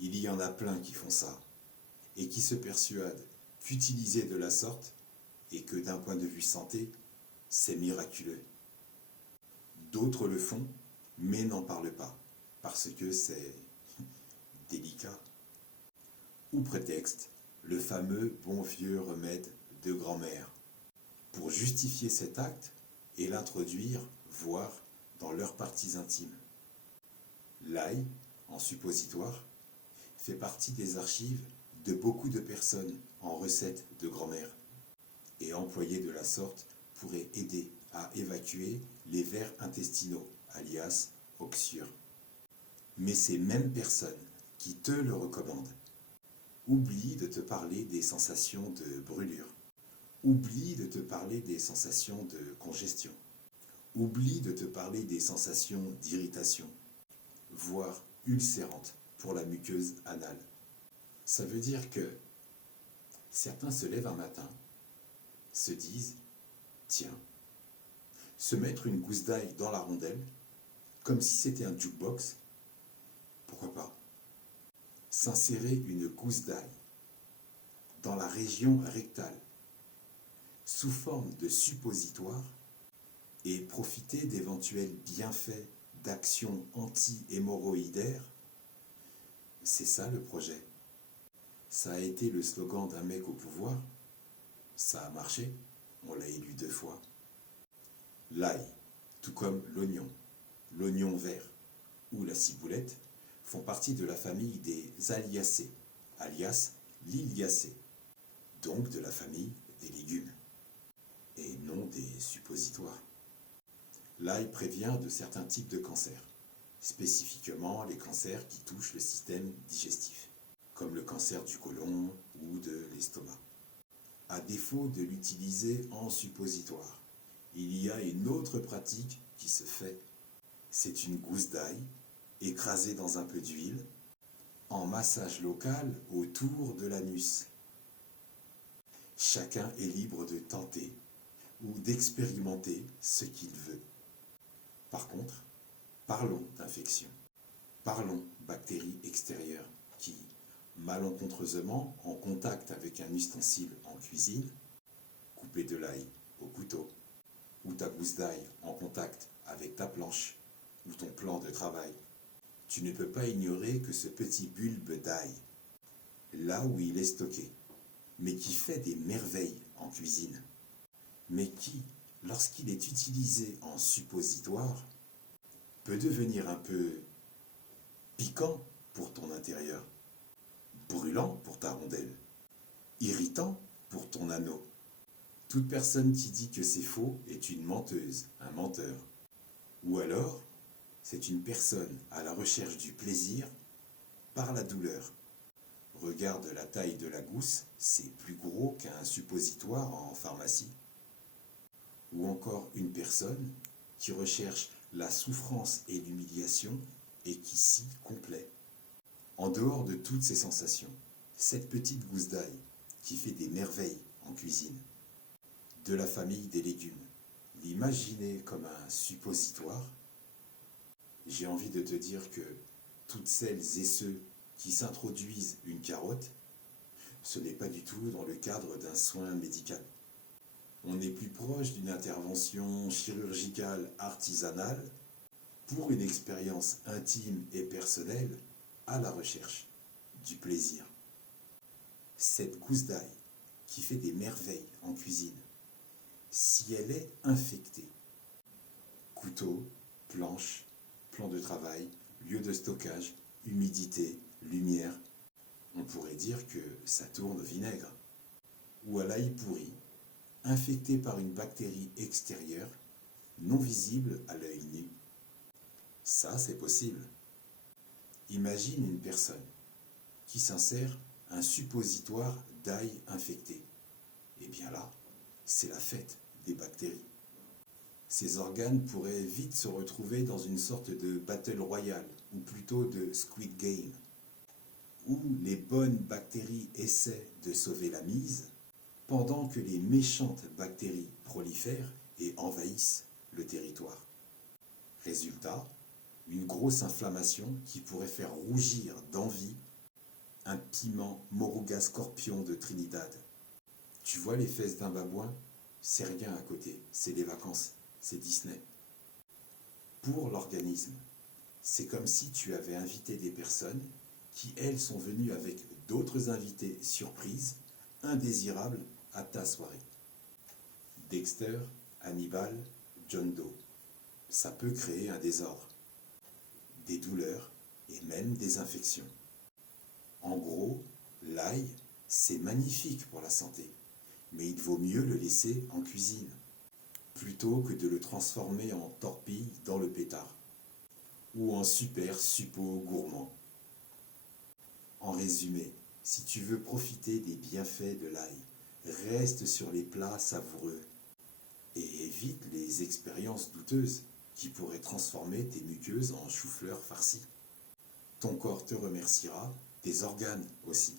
Il y en a plein qui font ça, et qui se persuadent qu'utiliser de la sorte, et que d'un point de vue santé, c'est miraculeux. D'autres le font, mais n'en parlent pas, parce que c'est délicat. Ou prétexte le fameux bon vieux remède de grand-mère, pour justifier cet acte et l'introduire, voire dans leurs parties intimes. L'ail, en suppositoire, fait partie des archives de beaucoup de personnes en recette de grand-mère, et employé de la sorte pourrait aider à évacuer les vers intestinaux, alias oxyure. Mais ces mêmes personnes qui te le recommandent oublient de te parler des sensations de brûlure, oublient de te parler des sensations de congestion, oublient de te parler des sensations d'irritation, voire ulcérantes pour la muqueuse anale. Ça veut dire que certains se lèvent un matin, se disent « Tiens, se mettre une gousse d'ail dans la rondelle, comme si c'était un jukebox, pourquoi pas ? S'insérer une gousse d'ail dans la région rectale, sous forme de suppositoire, et profiter d'éventuels bienfaits d'action anti-hémorroïdaire, c'est ça le projet. Ça a été le slogan d'un mec au pouvoir, ça a marché, on l'a élu 2 fois. L'ail, tout comme l'oignon vert ou la ciboulette, font partie de la famille des Aliacées, alias Liliacées, donc de la famille des légumes, et non des suppositoires. L'ail prévient de certains types de cancers, spécifiquement les cancers qui touchent le système digestif, comme le cancer du côlon ou de l'estomac. À défaut de l'utiliser en suppositoire, il y a une autre pratique qui se fait. C'est une gousse d'ail écrasée dans un peu d'huile, en massage local autour de l'anus. Chacun est libre de tenter ou d'expérimenter ce qu'il veut. Par contre, parlons d'infection. Parlons bactéries extérieures qui, malencontreusement, en contact avec un ustensile en cuisine, couper de l'ail au couteau, ou ta gousse d'ail en contact avec ta planche ou ton plan de travail, tu ne peux pas ignorer que ce petit bulbe d'ail, là où il est stocké, mais qui fait des merveilles en cuisine, mais qui, lorsqu'il est utilisé en suppositoire, peut devenir un peu piquant pour ton intérieur, brûlant pour ta rondelle, irritant pour ton anneau. Toute personne qui dit que c'est faux est une menteuse, un menteur. Ou alors, c'est une personne à la recherche du plaisir par la douleur. Regarde la taille de la gousse, c'est plus gros qu'un suppositoire en pharmacie. Ou encore une personne qui recherche la souffrance et l'humiliation et qui s'y complaît. En dehors de toutes ces sensations, cette petite gousse d'ail qui fait des merveilles en cuisine, de la famille des légumes, l'imaginer comme un suppositoire, j'ai envie de te dire que toutes celles et ceux qui s'introduisent une carotte, ce n'est pas du tout dans le cadre d'un soin médical. On est plus proche d'une intervention chirurgicale artisanale pour une expérience intime et personnelle à la recherche du plaisir. Cette gousse d'ail qui fait des merveilles en cuisine, si elle est infectée, couteau, planche, plan de travail, lieu de stockage, humidité, lumière, on pourrait dire que ça tourne au vinaigre. Ou à l'ail pourri, infecté par une bactérie extérieure, non visible à l'œil nu. Ça, c'est possible. Imagine une personne qui s'insère un suppositoire d'ail infecté. Et bien là, c'est la fête des bactéries. Ces organes pourraient vite se retrouver dans une sorte de battle royale, ou plutôt de Squid Game, où les bonnes bactéries essaient de sauver la mise, pendant que les méchantes bactéries prolifèrent et envahissent le territoire. Résultat, une grosse inflammation qui pourrait faire rougir d'envie un piment Moruga scorpion de Trinidad. Tu vois les fesses d'un babouin? C'est rien à côté, c'est les vacances, c'est Disney. Pour l'organisme, c'est comme si tu avais invité des personnes qui, elles, sont venues avec d'autres invités surprises, indésirables, à ta soirée. Dexter, Hannibal, John Doe. Ça peut créer un désordre, des douleurs et même des infections. En gros, l'ail, c'est magnifique pour la santé, mais il vaut mieux le laisser en cuisine, plutôt que de le transformer en torpille dans le pétard, ou en super suppôt gourmand. En résumé, si tu veux profiter des bienfaits de l'ail, reste sur les plats savoureux et évite les expériences douteuses qui pourraient transformer tes muqueuses en chou-fleur farci. Ton corps te remerciera, tes organes aussi.